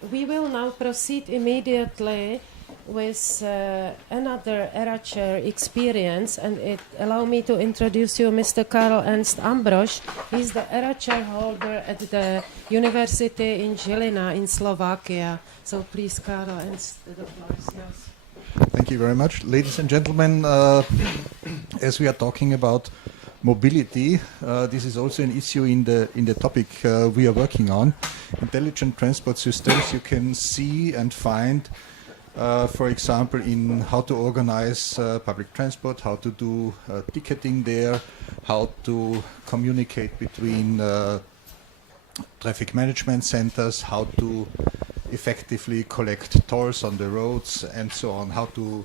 We will now proceed immediately with another ERA chair experience, and it allow me to introduce you Mr. Karl Ernst Ambrosch. He's the ERA chair holder at the University in Žilina in Slovakia. So please, Karl Ernst, the floor is yours. Thank you very much. Ladies and gentlemen, as we are talking about mobility, this is also an issue in the topic we are working on. Intelligent transport systems you can see and find, for example, in how to organize public transport, how to do ticketing there, how to communicate between traffic management centers, how to effectively collect tolls on the roads and so on, how to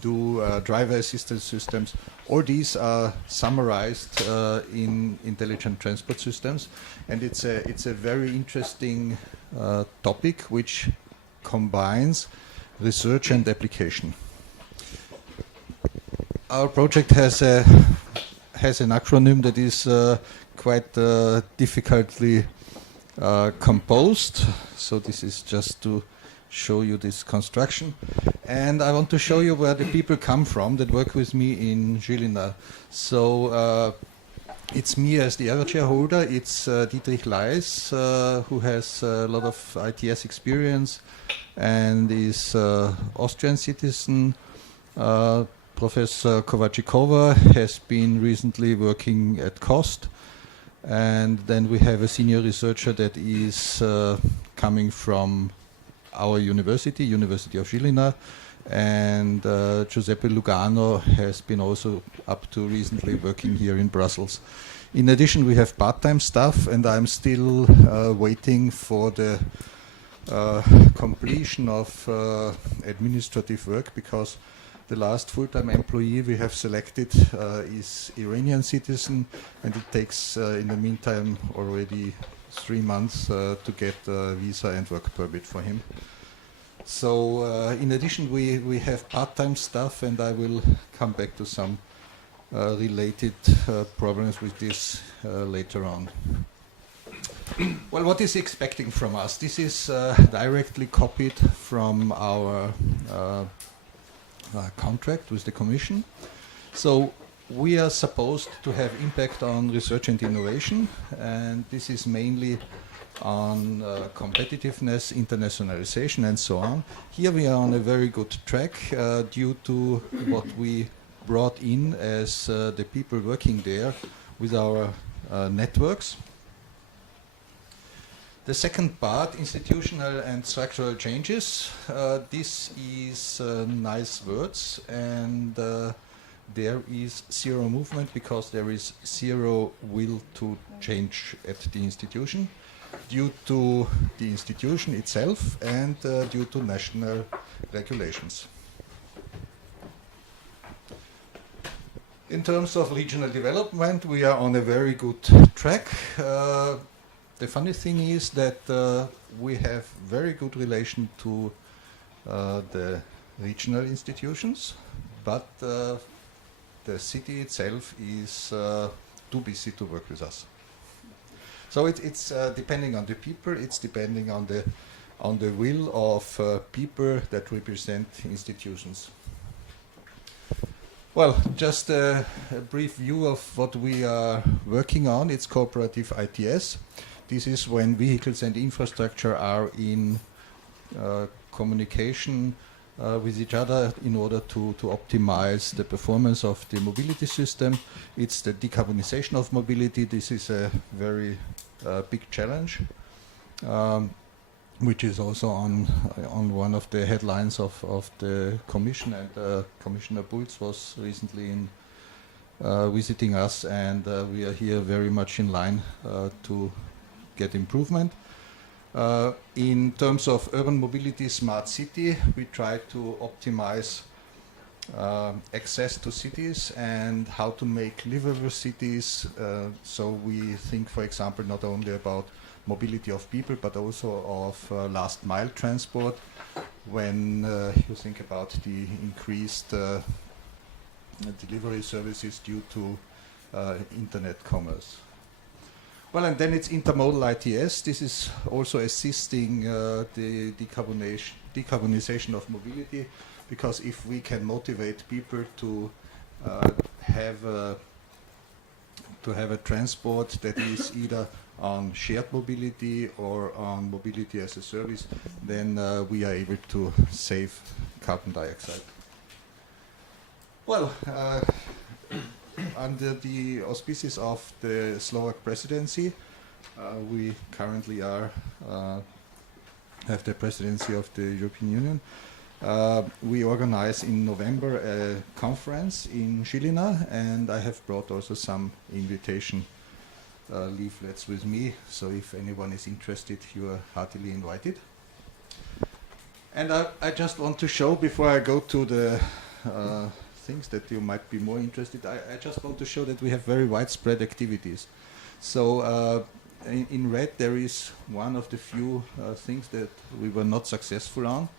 do driver assistance systems. All these are summarized in intelligent transport systems, and it's a very interesting topic which combines research and application. Our project has an acronym that is quite difficultly composed, so this is just to show you this construction. And I want to show you where the people come from that work with me in Žilina. So it's me as the ERA chair holder, it's Dietrich Leis, who has a lot of ITS experience and is Austrian citizen. Professor Kovačíková has been recently working at COST. And then we have a senior researcher that is coming from our university, University of Žilina, and Giuseppe Lugano has been also up to recently working here in Brussels. In addition, we have part-time staff, and I'm still waiting for the completion of administrative work, because the last full-time employee we have selected is Iranian citizen, and it takes in the meantime already 3 months to get a visa and work permit for him. So in addition we have part-time staff, and I will come back to some related problems with this later on. Well, what is expecting from us? This is directly copied from our contract with the Commission. So we are supposed to have impact on research and innovation, and this is mainly on competitiveness, internationalization, and so on. Here we are on a very good track due to what we brought in as the people working there with our networks. The second part, institutional and structural changes. This is nice words, and there is zero movement because there is zero will to change at the institution due to the institution itself and due to national regulations. In terms of regional development, we are on a very good track. The funny thing is that we have very good relation to the regional institutions, but the city itself is too busy to work with us. So it's depending on the people, it's depending on the will of people that represent institutions. Well, just a brief view of what we are working on. It's cooperative ITS. This is when vehicles and infrastructure are in communication with each other in order to optimize the performance of the mobility system. It's the decarbonization of mobility. This is a very big challenge, which is also on one of the headlines of the Commission, and Commissioner Bulc was recently in visiting us, and we are here very much in line to get improvement. In terms of urban mobility, smart city, we try to optimize access to cities and how to make livable cities. So we think, for example, not only about mobility of people, but also of last mile transport. When you think about the increased delivery services due to internet commerce. Well, and then it's intermodal ITS. This is also assisting the decarbonization of mobility, because if we can motivate people to have a transport that is either on shared mobility or on mobility as a service, then we are able to save carbon dioxide. Well, under the auspices of the Slovak presidency, we currently have the presidency of the European Union. We organize in November a conference in Žilina, and I have brought also some invitation leaflets with me, so if anyone is interested, you are heartily invited. And I just want to show, before I go to the things that you might be more interested, I just want to show that we have very widespread activities. So in red there is one of the few things that we were not successful on.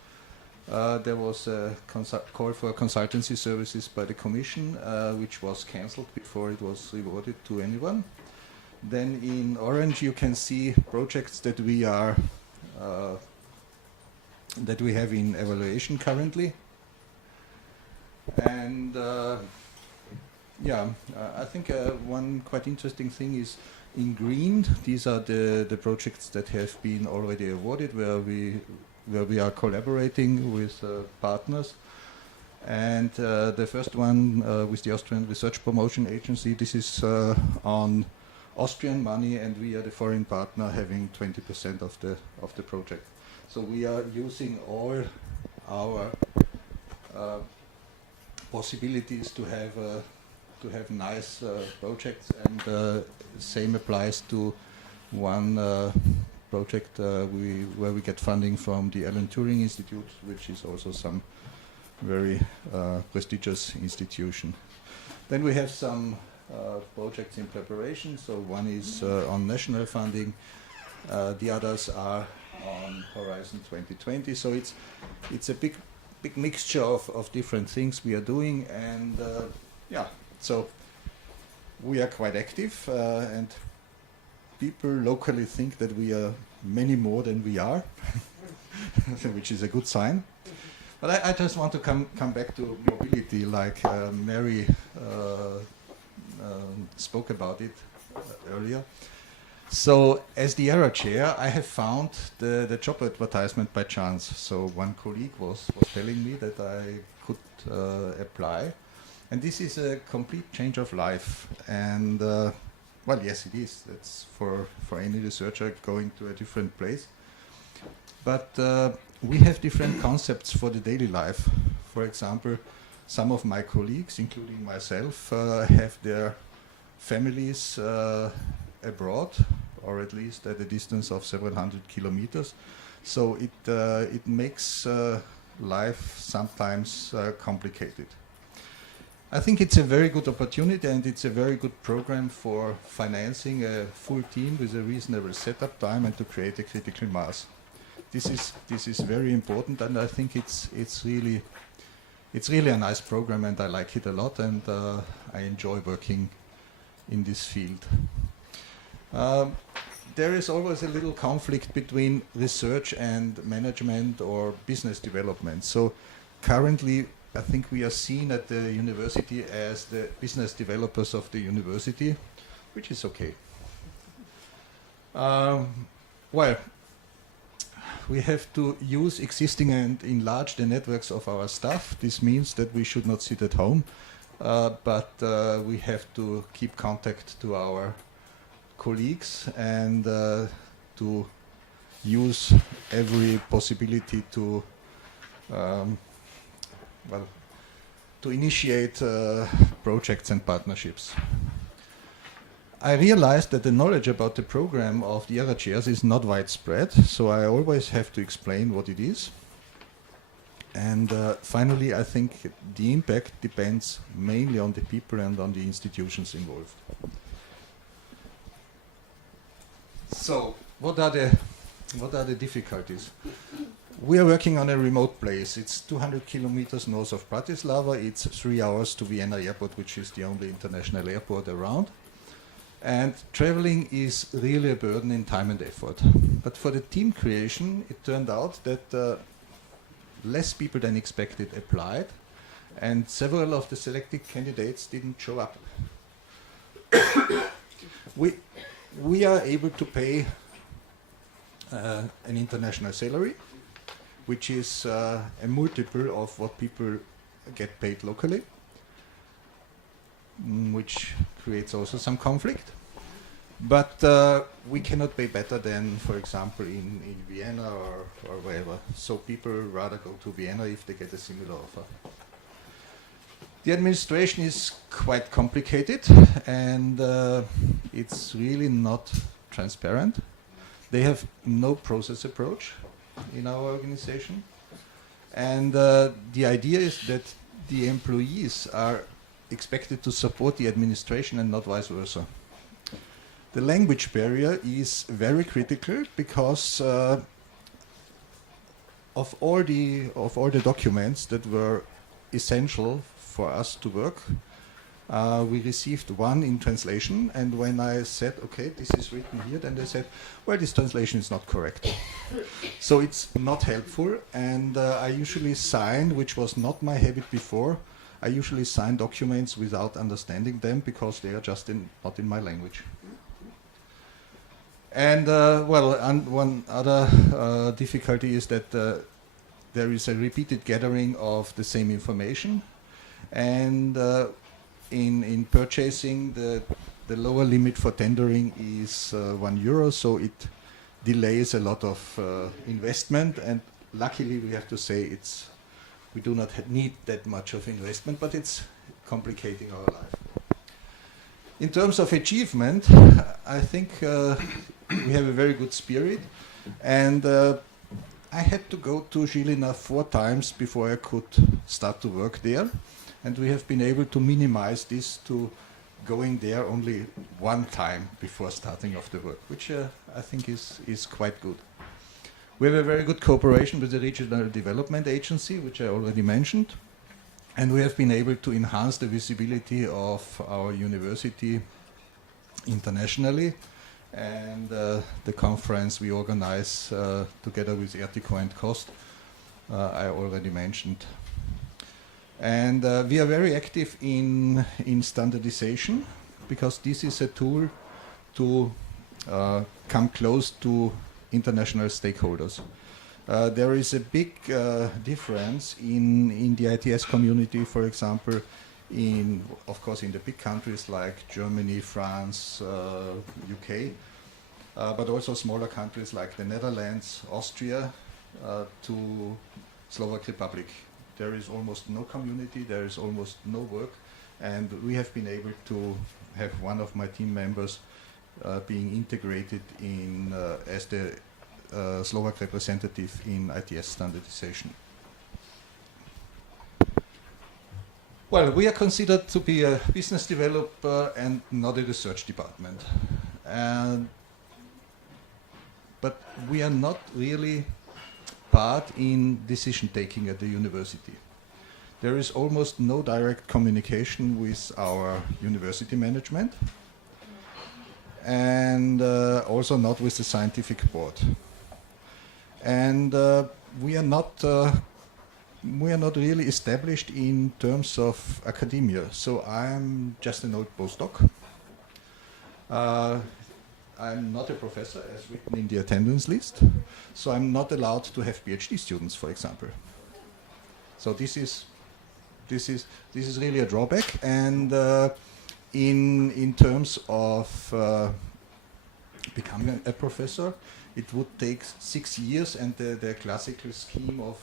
There was a call for consultancy services by the Commission, which was cancelled before it was rewarded to anyone. Then in orange you can see projects that we have in evaluation currently. And I think one quite interesting thing is in green. These are the projects that have been already awarded, where we are collaborating with partners. And the first one with the Austrian Research Promotion Agency, this is on Austrian money, and we are the foreign partner having 20% of the project. So we are using all our possibilities to have nice projects, and same applies to one project where we get funding from the Alan Turing Institute, which is also some very prestigious institution. Then we have some projects in preparation. So one is on national funding, the others are on Horizon 2020. So it's a big mixture of different things we are doing, and so we are quite active, and people locally think that we are many more than we are, which is a good sign. But I just want to come back to mobility, like Mary spoke about it earlier. So as the ERA chair, I have found the job advertisement by chance. So one colleague was telling me that I could apply. And this is a complete change of life. And well, yes, it is. That's for any researcher going to a different place. But we have different concepts for the daily life. For example, some of my colleagues, including myself, have their families abroad, or at least at a distance of several hundred kilometers. So it makes life sometimes complicated. I think it's a very good opportunity, and it's a very good program for financing a full team with a reasonable setup time and to create a critical mass. This is very important, and I think it's really a nice program, and I like it a lot, and I enjoy working in this field. There is always a little conflict between research and management or business development. So currently, I think we are seen at the university as the business developers of the university, which is okay. Well, we have to use existing and enlarge the networks of our staff. This means that we should not sit at home, but we have to keep contact to our colleagues and to use every possibility to to initiate projects and partnerships. I realized that the knowledge about the program of the other chairs is not widespread, so I always have to explain what it is. And finally, I think the impact depends mainly on the people and on the institutions involved. So, what are the difficulties? We are working on a remote place. It's 200 kilometers north of Bratislava. It's 3 hours to Vienna airport, which is the only international airport around. And traveling is really a burden in time and effort. But for the team creation, it turned out that less people than expected applied, and several of the selected candidates didn't show up. we are able to pay an international salary, which is a multiple of what people get paid locally, which creates also some conflict. But we cannot pay better than, for example, in Vienna or wherever. So people rather go to Vienna if they get a similar offer. The administration is quite complicated, and it's really not transparent. They have no process approach in our organization. And the idea is that the employees are expected to support the administration and not vice versa. The language barrier is very critical because of all the documents that were essential for us to work, we received one in translation, and when I said, okay, this is written here, then they said, well, this translation is not correct. So it's not helpful, and I usually sign, which was not my habit before, I usually sign documents without understanding them because they are just not in my language. And one other difficulty is that there is a repeated gathering of the same information, and in purchasing, the lower limit for tendering is €1, so it delays a lot of investment, and luckily we have to say we do not need that much of investment, but it's complicating our life. In terms of achievement, I think we have a very good spirit, and I had to go to Žilina 4 times before I could start to work there, and we have been able to minimize this to going there only 1 time before starting of the work, which I think is quite good. We have a very good cooperation with the Regional Development Agency, which I already mentioned, and we have been able to enhance the visibility of our university internationally, and the conference we organize together with Ertico and Kost, I already mentioned. And we are very active in standardization, because this is a tool to come close to international stakeholders. There is a big difference in the ITS community, for example, of course in the big countries like Germany, France, UK, but also smaller countries like the Netherlands, Austria, to Slovak Republic. There is almost no community, there is almost no work, and we have been able to have one of my team members being integrated as the Slovak representative in ITS standardization. Well, we are considered to be a business developer and not a research department. But we are not really part in decision taking at the university. There is almost no direct communication with our university management, and also not with the scientific board. And we are not really established in terms of academia. So I'm just an old postdoc. I'm not a professor as written in the attendance list, so I'm not allowed to have PhD students, for example. So this is really a drawback. And in terms of becoming a professor, it would take 6 years, and the classical scheme of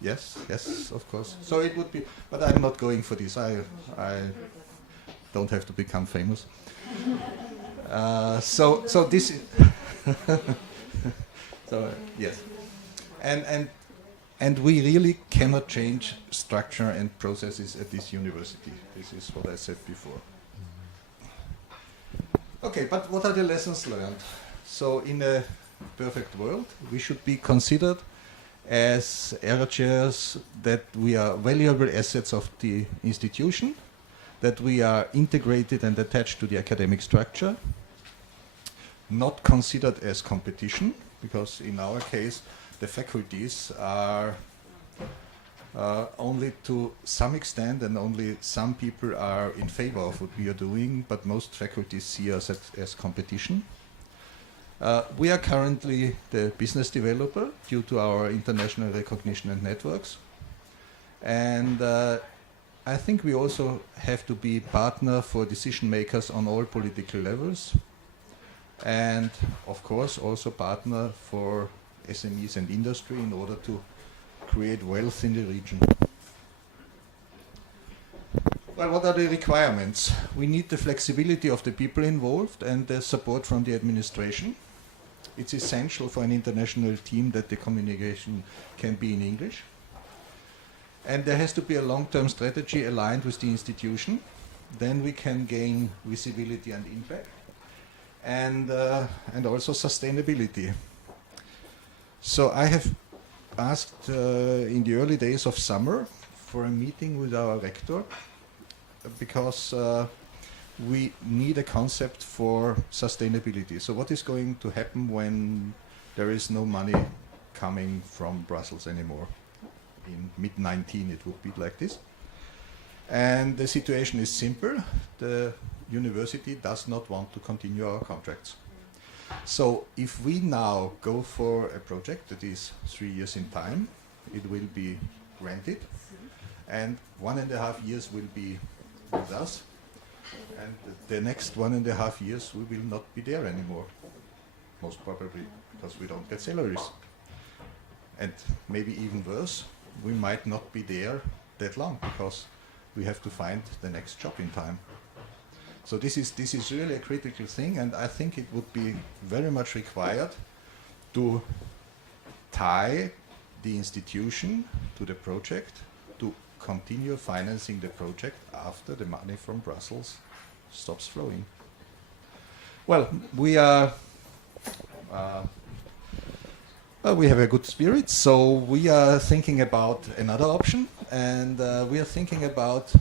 yes, of course. So it would be, but I'm not going for this. I don't have to become famous. So this is so yes, and we really cannot change structure and processes at this university. This is what I said before. Okay, but what are the lessons learned? So in a perfect world, we should be considered as RHers that we are valuable assets of the institution, that we are integrated and attached to the academic structure, not considered as competition, because in our case the faculties are only to some extent, and only some people are in favor of what we are doing, but most faculties see us as competition. We are currently the business developer due to our international recognition and networks. And I think we also have to be partner for decision makers on all political levels. And of course also partner for SMEs and industry in order to create wealth in the region. Well, what are the requirements? We need the flexibility of the people involved and the support from the administration. It's essential for an international team that the communication can be in English. And there has to be a long-term strategy aligned with the institution. Then we can gain visibility and impact. And also sustainability. So I have asked in the early days of summer for a meeting with our rector, because we need a concept for sustainability. So what is going to happen when there is no money coming from Brussels anymore? In mid-19 it would be like this. And the situation is simple. The university does not want to continue our contracts. So if we now go for a project that is 3 years in time, it will be granted, and 1.5 years will be with us, and the next 1.5 years we will not be there anymore, most probably, because we don't get salaries. And maybe even worse, we might not be there that long, because we have to find the next job in time. So this is really a critical thing, and I think it would be very much required to tie the institution to the project, to continue financing the project after the money from Brussels stops flowing. Well, we are we have a good spirit, so we are thinking about another option, and we are thinking about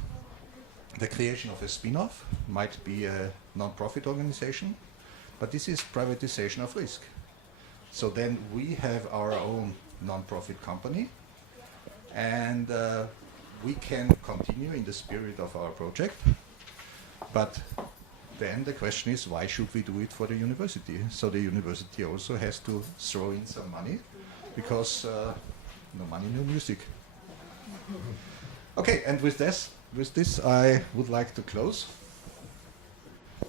the creation of a spin-off. Might be a non-profit organization, but this is privatization of risk. So then we have our own non-profit company, and we can continue in the spirit of our project, but then the question is, why should we do it for the university? So the university also has to throw in some money, because no money, no music. Okay, and with this I would like to close.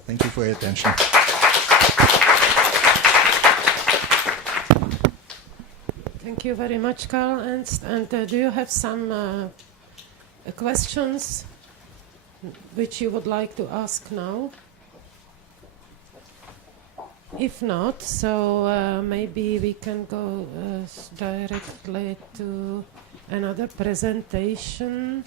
Thank you for your attention. Thank you very much, Karl, Ernst. And do you have some questions which you would like to ask now? If not, so maybe we can go directly to another presentation.